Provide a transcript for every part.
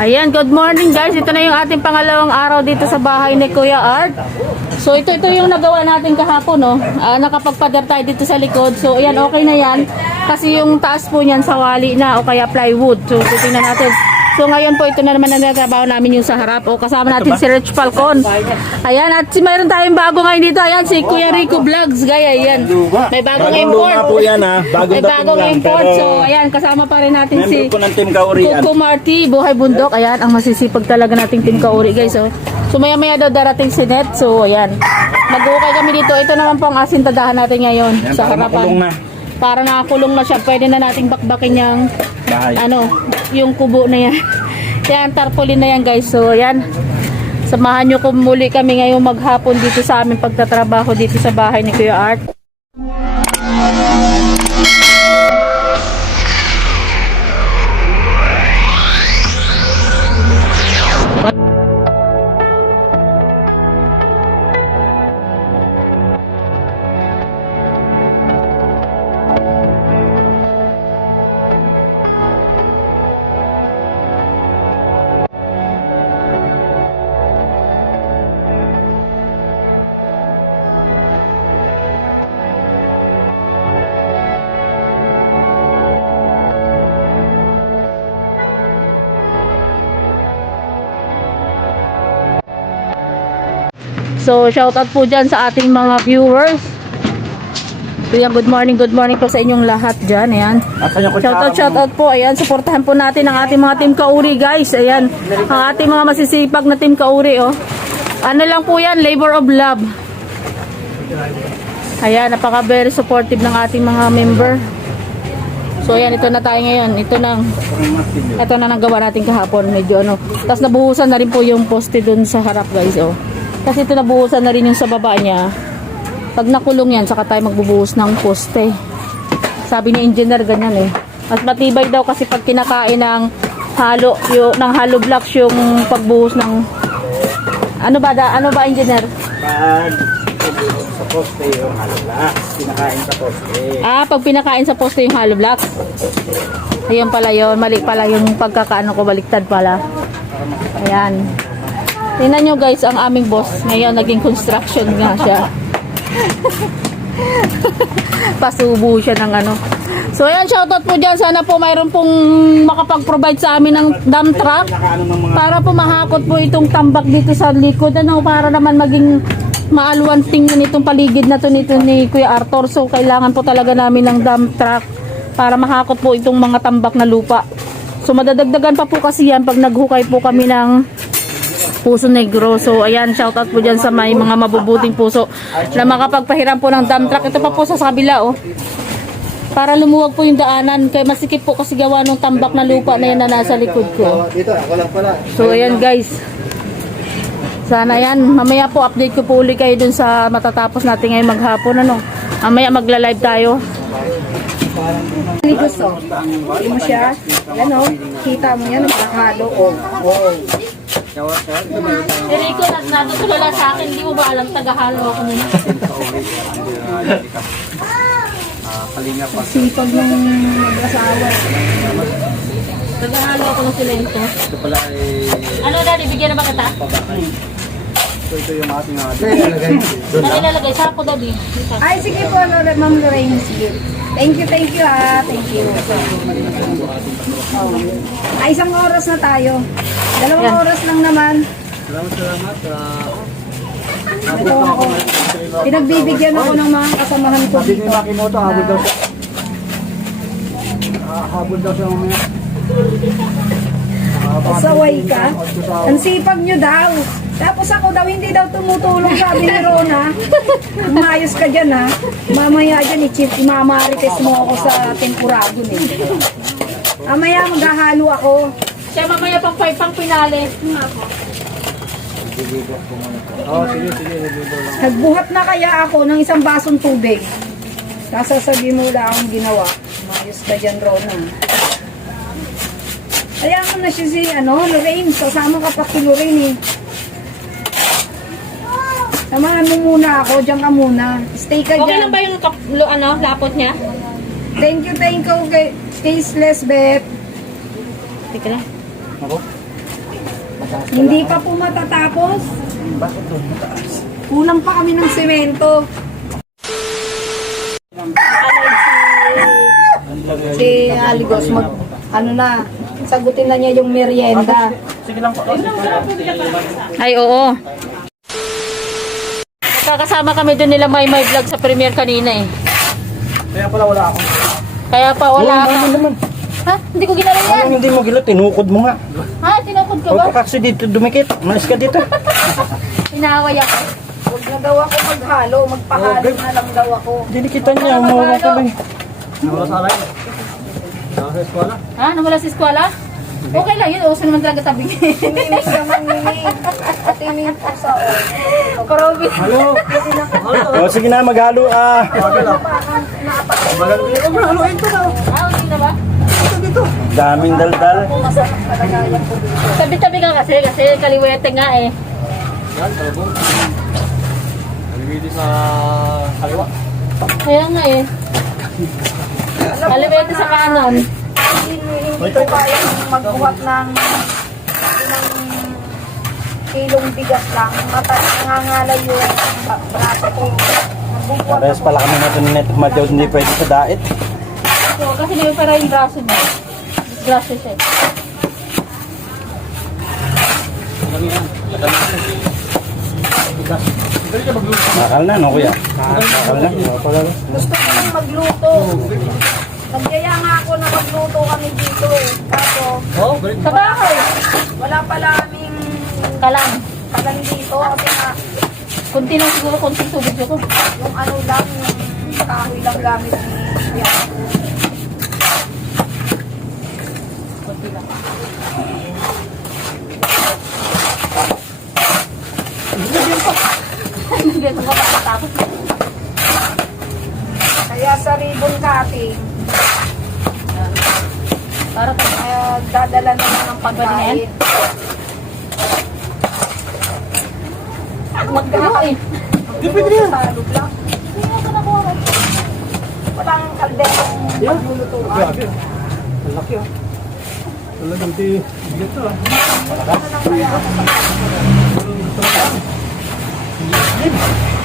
Ayan, good morning guys. Ito na yung ating pangalawang araw dito sa bahay ni Kuya Art. So ito ito yung nagawa natin kahapon, no. Ah, nakapagpader tayo dito sa likod. So ayan, okay na yan. Kasi yung taas po niyan sa wali na o kaya plywood. So titingnan natin. So ngayon po ito na naman ang nagtrabaho namin yung sa harap. O kasama natin si Rich Falcon. Ayan, at si mayroon tayong bago ngayon dito. Ayan, si Kuya Rico Vlogs. Gaya, ayan. May bagong Bagong import. luma po yan, ha? Bagong May dating bagong lang, import. pero- So ayan, kasama pa rin natin si Member po ng Team Kaurian. Coco Marty, Buhay Bundok. Ayan, ang masisipag talaga nating Team Kauri, guys. Oh. So, maya-maya daw darating si Net. So, ayan. Mag-ukay kami dito. Ito naman po ang asintadahan natin ngayon Yan, sa para makulong harapan. na. Para nakakulong na siya. Pwede na nating bakbakin yung, Bahay. ano, yung kubo na yan. yan, tarpaulin na yan, guys. So, ayan. Samahan nyo kung muli kami ngayong maghapon dito sa aming pagtatrabaho dito sa bahay ni Kuya Art. So, shoutout po dyan sa ating mga viewers. Kuya, good morning, good morning po sa inyong lahat dyan. Ayan. Kutsara Shoutout, mo? shoutout po. Ayan, supportahan po natin ang ating mga team kauri, guys. Ayan, ang ating mga masisipag na team kauri, oh. Ano lang po yan, labor of love. Ayan, napaka very supportive ng ating mga member. So, ayan, ito na tayo ngayon. Ito na, ito na nagawa natin kahapon. Medyo ano. Tapos nabuhusan na rin po yung poste dun sa harap, guys, oh. Kasi ito nabuhusan na rin yung sa baba niya. Pag nakulong yan, saka tayo magbubuhos ng poste. Sabi ni engineer ganyan eh. Mas matibay daw kasi pag kinakain ng halo, yung, ng hollow blocks yung pagbuhos ng ano ba da, ano ba engineer? Pag sa poste yung halala. Pinakain sa poste. Ah, pag pinakain sa poste yung hollow blocks. Ayun pala yun, mali pala yung pagkakaano ko, baliktad pala. Ayan. Tingnan nyo guys, ang aming boss. Ngayon, naging construction nga siya. Pasubo siya ng ano. So ayan, shoutout po dyan. Sana po mayroon pong makapag-provide sa amin ng dump truck. Para po mahakot po itong tambak dito sa likod. Ano, para naman maging maalwan tingin itong paligid na to nito ni Kuya Arthur. So kailangan po talaga namin ng dump truck para mahakot po itong mga tambak na lupa. So madadagdagan pa po kasi yan pag naghukay po kami ng puso negro. So ayan, shoutout po dyan sa may mga mabubuting puso na makapagpahiram po ng dump truck. Ito pa po sa kabila oh. Para lumuwag po yung daanan. Kaya masikip po kasi gawa ng tambak na lupa na yan na nasa likod ko. Dito, ako lang pala. So ayan guys. Sana yan. Mamaya po update ko po uli kayo dun sa matatapos natin ngayon maghapon. Ano? Mamaya magla-live tayo. Hindi gusto. Hindi mo siya. Yan o. Kita mo yan. Nakahalo. O. Oo. Enrico, natutulala sa akin. Hindi mo ba alam tagahalo ako nila? Sipag ng mag-asawa. Tagahalo ako ng silento. Ano daddy, bigyan na ba kita? Ito yung ating Ano ilalagay? Sa ako daddy. Ay, sige po, Lord, Ma'am Lorraine. Sige. Thank you, thank you ha. Thank you. Oh. Ay, isang oras na tayo. Dalawang Yan. oras lang naman. Salamat, salamat. Ito ako. Pinagbibigyan ako ng mga kasamahan ko Sabi ni dito. Makimoto, habol daw siya. Ah, habol daw siya mamaya. Pasaway ka. Ang sipag nyo daw. Tapos ako daw, hindi daw tumutulong sabi ni Rona. Umayos ka dyan ha. Mamaya dyan, i-chip, imamarites mo ako sa tempuragon eh. Mamaya maghahalo ako. Siya mamaya pang pang, pang pinali. Oo, sige, sige. Lang. Nagbuhat na kaya ako ng isang basong tubig. Sasasabi mo wala akong ginawa. Umayos ka dyan, Rona. Kaya mo na siya si, ano, Lorraine. Kasama ka pa si Lorraine eh. Samahan mo muna ako, diyan ka muna. Stay ka Okay dyan. lang ba yung kap, lo, ano, lapot niya? Thank you, thank you kay Tasteless Bet. Teka lang. Ako? Hindi pa po matatapos. Bakit doon mataas? Kulang pa kami ng semento. Si Aligos, mag, ano na, sagutin na niya yung merienda. Sige lang po. Ay, oo. Kakasama kami doon nila may may vlog sa premiere kanina eh. Kaya pala wala ako. Kaya pa wala Oo, ka. naman. Ha? Hindi ko ginala yan. Anong hindi mo gila? Tinukod mo nga. Ha? Tinukod ka ba? Huwag ka kasi dito dumikit. Malis ka dito. Inaaway ako. Huwag na daw ako maghalo, magpahalo na lang daw ako. Dinikitan niya. Umawa ka ba eh. Nawala sa alay. Nawala sa eskwala. Ha? Nawala sa eskwala? Okay lang yun. Uso naman talaga tabi. Mimig naman mimig. At imig po sa o. Promise. Halo. O sige na, maghalo ah. Napaka Haluin to na. Ah, okay na ba? Daming daldal. yan dito. Tabi-tabi ka kasi. Kasi kaliwete nga eh. Nalibili sa kaliwa. Kaya nga eh. Kaliwete sa kanan. Hindi, hindi ko kaya magbuhat ng ng kilong bigas lang. Mata, nangangalay yung braso ko. Parehas pala kami natin Neto Madyaw hindi pwede sa dait. So, kasi may para yung braso niya. Disgrasya siya. eh. Makal na, no kuya? Makal na. Gusto ko nang magluto. Nagyaya nga ako na magluto kami dito eh. Kaso, Sa bahay. wala pala kaming Kalang. kalan dito. Kasi nga, Kunti lang siguro, kunti tubig ko. yung ano lang, yung kahoy lang gamit ni Kuya. Kunti lang. Hindi ko makakatapos. Kaya sa ribbon cutting, Para tayo. kaya dadala na lang ng pagkain. Magdala eh. Di. Sa lang. Hindi mo ito nakuha. Walang kalderong maglulutuan. Ang laki ah. Talagang di dito ah.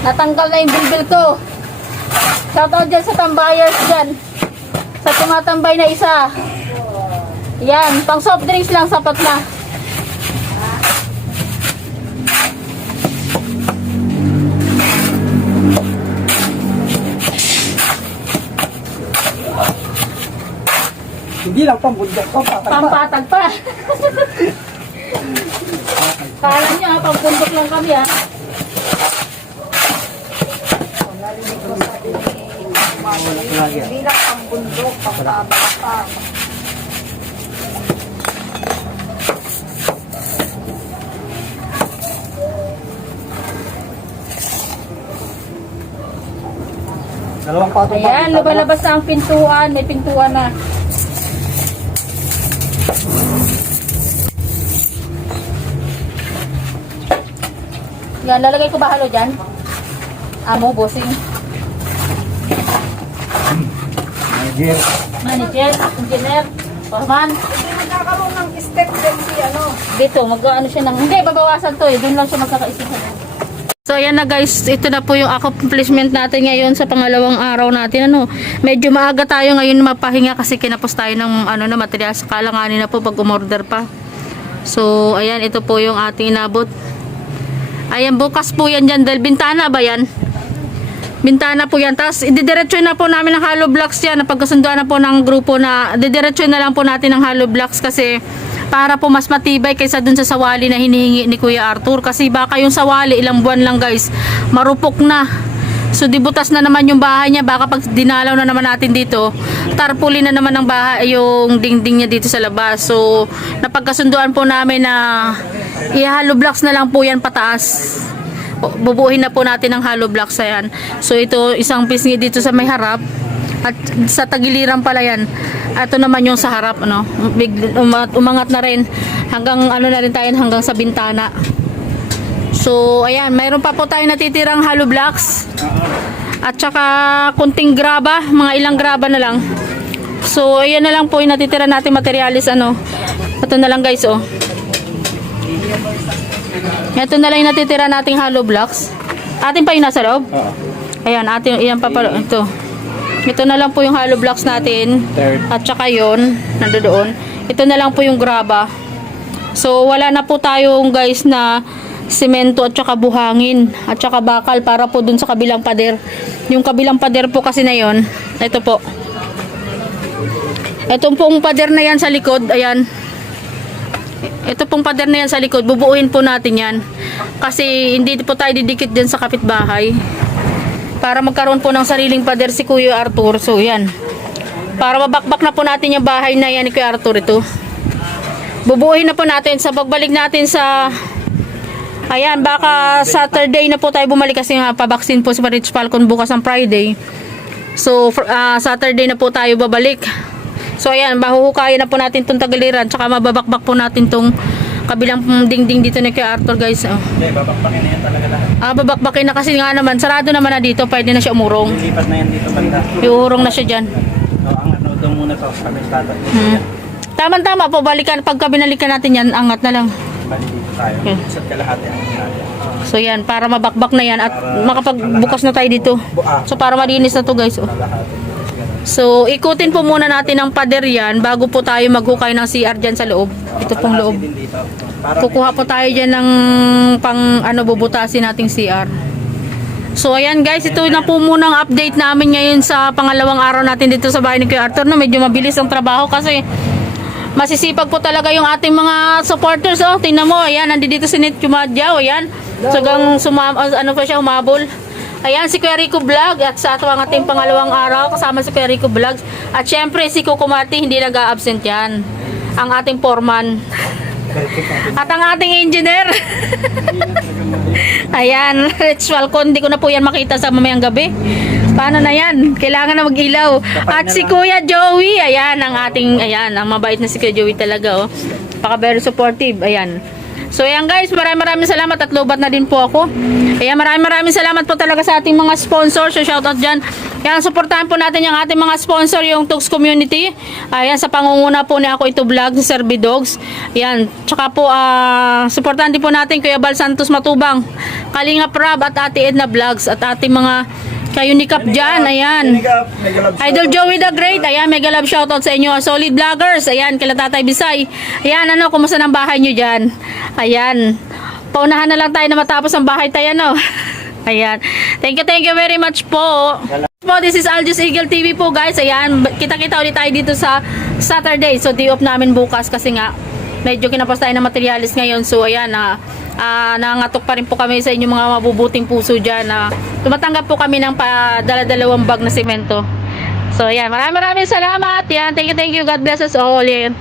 Natanggal na yung bilbil ko. Shoutout dyan sa tambayers dyan. Sa tumatambay na isa. Yan, pang soft drinks lang, sapat na. Hindi lang pambundok ko. Pampatag pa. Kala nyo ha, pampundok lang kami ha. Hindi lang ang bundok, pagkabala pa. Dalawang patong Ayan, lumalabas na ang pintuan. May pintuan na. Yan, lalagay ko ba halo dyan? Amo, bossing. Manager. Manager, engineer, foreman. Hindi magkakaroon ng step din si ano. Dito, mag-ano siya ng... Hindi, babawasan to eh. Doon lang siya magkakaisipan. So ayan na guys, ito na po yung accomplishment natin ngayon sa pangalawang araw natin. Ano, medyo maaga tayo ngayon mapahinga kasi kinapos tayo ng ano na material sa kalanganin na po pag umorder pa. So ayan, ito po yung ating inabot. Ayan, bukas po yan dyan dahil bintana ba yan? Bintana po yan. Tapos, ididiretso na po namin ng hollow blocks yan. Napagkasunduan na po ng grupo na didiretso na lang po natin ng hollow blocks kasi para po mas matibay kaysa dun sa sawali na hinihingi ni Kuya Arthur. Kasi baka yung sawali, ilang buwan lang guys, marupok na. So, dibutas na naman yung bahay niya. Baka pag dinalaw na naman natin dito, tarpulin na naman ng bahay yung dingding niya dito sa labas. So, napagkasunduan po namin na i-hollow blocks na lang po yan pataas bubuhin na po natin ng hollow blocks ayan. So ito isang pisngi dito sa may harap at sa tagiliran pala yan. Ito naman yung sa harap ano. Big, umat, umangat na rin hanggang ano na rin tayo hanggang sa bintana. So ayan, mayroon pa po tayong natitirang hollow blocks. At saka kunting graba, mga ilang graba na lang. So ayan na lang po yung natitira natin materialis ano. Ito na lang guys oh. Ito na lang yung natitira nating hollow blocks. Atin pa yung nasa loob? Oo. Ayan, atin, iyan pa pala, ito. Ito na lang po yung hollow blocks natin. Third. At saka yun, nandoon. Ito na lang po yung graba. So, wala na po tayong guys na semento at saka buhangin at saka bakal para po dun sa kabilang pader. Yung kabilang pader po kasi na yon, ito po. Ito pong pader na yan sa likod, ayan. Ito pong pader na yan sa likod, bubuuin po natin yan. Kasi hindi po tayo didikit din sa kapitbahay. Para magkaroon po ng sariling pader si Kuya Arthur. So, yan. Para mabakbak na po natin yung bahay na yan ni Kuya Arthur ito. Bubuuhin na po natin sa pagbalik natin sa Ayan, baka Saturday na po tayo bumalik kasi nga pabaksin po si Rich Falcon bukas ang Friday. So, ah, Saturday na po tayo babalik. So, ayan, mahuhukayan na po natin itong tagiliran tsaka mababakbak po natin itong kabilang dingding dito ni Kuya Arthur guys. Oh. Hindi, babakbakin na yan talaga lahat. Ah, babakbakin na kasi nga naman, sarado naman na dito, pwede na siya umurong. Lilipat na yan dito banda. Iurong na siya dyan. So, ang ano daw muna to, kami tatag. Hmm. Tama-tama po, balikan, pagka binalikan natin yan, angat na lang. Bali dito tayo. Okay. Isa't kalahati ang natin. So yan, para mabakbak na yan at makapagbukas na tayo dito. Buka. So para malinis na to guys. Oh. So ikutin po muna natin ang pader yan bago po tayo maghukay ng CR dyan sa loob. Ito pong loob. Kukuha po tayo dyan ng pang ano bubutasin nating CR. So ayan guys, ito na po muna ang update namin ngayon sa pangalawang araw natin dito sa bahay ni Kuya Arthur. No, medyo mabilis ang trabaho kasi masisipag po talaga yung ating mga supporters. Oh, tingnan mo, ayan, nandito si Nit Chumadyaw, ayan. So hanggang sumam, ano pa siya, humabol. Ayan, si Kuya Rico Vlog at sa ang ating pangalawang araw kasama si Kuya Rico Vlogs. At syempre si Marti hindi nag-a-absent yan. Ang ating foreman. At ang ating engineer. Ayan, Rich Falcon, hindi ko na po yan makita sa mamayang gabi. Paano na yan? Kailangan na mag-ilaw. At si Kuya Joey, ayan, ang ating, ayan, ang mabait na si Kuya Joey talaga, oh. Paka very supportive, ayan. So ayan guys, maraming maraming salamat at lobat na din po ako. Ayan, maraming maraming salamat po talaga sa ating mga sponsors. So shoutout dyan. Ayan, supportahan po natin yung ating mga sponsor, yung Tux Community. Ayan, sa pangunguna po ni Ako Ito Vlog, si Serbi Dogs. Ayan, tsaka po, ah, supportahan din po natin Kuya Bal Santos Matubang, Kalinga Prab at Ate Edna Vlogs at ating mga kayunikap dyan. Ayan. Idol Joey the Great, ayan, mega love shoutout sa inyo. Solid Vloggers, ayan, kila Tatay Bisay. Ayan, ano, kumusta ng bahay nyo dyan? Ayan, paunahan na lang tayo na matapos ang bahay tayo, no? Ayan, thank you, thank you very much po. Po, this is Aljus Eagle TV po guys. Ayan, kita-kita ulit tayo dito sa Saturday. So, day off namin bukas kasi nga, medyo kinapos tayo ng materialis ngayon. So, ayan, na ah, nangatok pa rin po kami sa inyong mga mabubuting puso dyan. na tumatanggap po kami ng pa, dala-dalawang bag na semento. So, ayan, maraming maraming salamat. Yan, thank you, thank you. God bless us all. Yan.